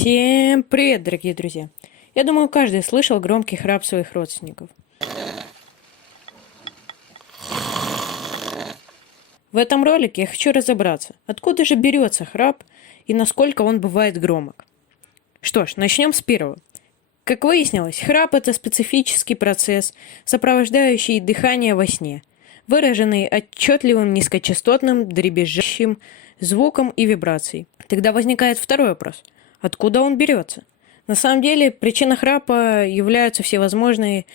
Всем привет, дорогие друзья! Я думаю, каждый слышал громкий храп своих родственников. В этом ролике я хочу разобраться, откуда же берется храп и насколько он бывает громок. Что ж, начнем с первого. Как выяснилось, храп – это специфический процесс, сопровождающий дыхание во сне, выраженный отчетливым низкочастотным дребезжащим звуком и вибрацией. Тогда возникает второй вопрос. Откуда он берется? На самом деле, причиной храпа являются всевозможные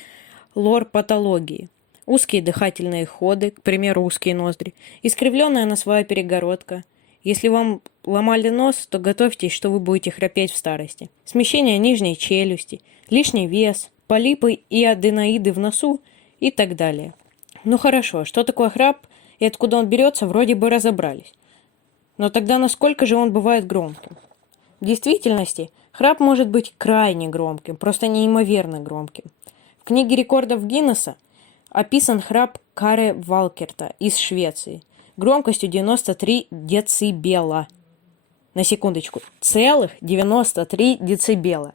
лор-патологии. Узкие дыхательные ходы, к примеру, узкие ноздри, искривленная носовая перегородка. Если вам ломали нос, то готовьтесь, что вы будете храпеть в старости. Смещение нижней челюсти, лишний вес, полипы и аденоиды в носу и так далее. Ну хорошо, что такое храп и откуда он берется, вроде бы разобрались. Но тогда насколько же он бывает громким? В действительности, храп может быть крайне громким, просто неимоверно громким. В книге рекордов Гиннесса описан храп Каре Валкерта из Швеции громкостью 93 децибела. На секундочку, целых 93 децибела.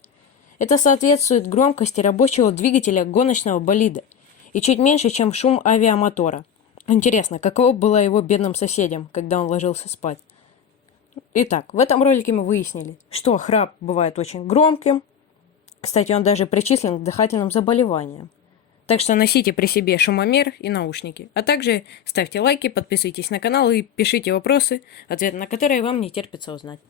Это соответствует громкости рабочего двигателя гоночного болида и чуть меньше, чем шум авиамотора. Интересно, каково было его бедным соседям, когда он ложился спать? Итак, в этом ролике мы выяснили, что храп бывает очень громким. Кстати, он даже причислен к дыхательным заболеваниям. Так что носите при себе шумомер и наушники. А также ставьте лайки, подписывайтесь на канал и пишите вопросы, ответ на которые вам не терпится узнать.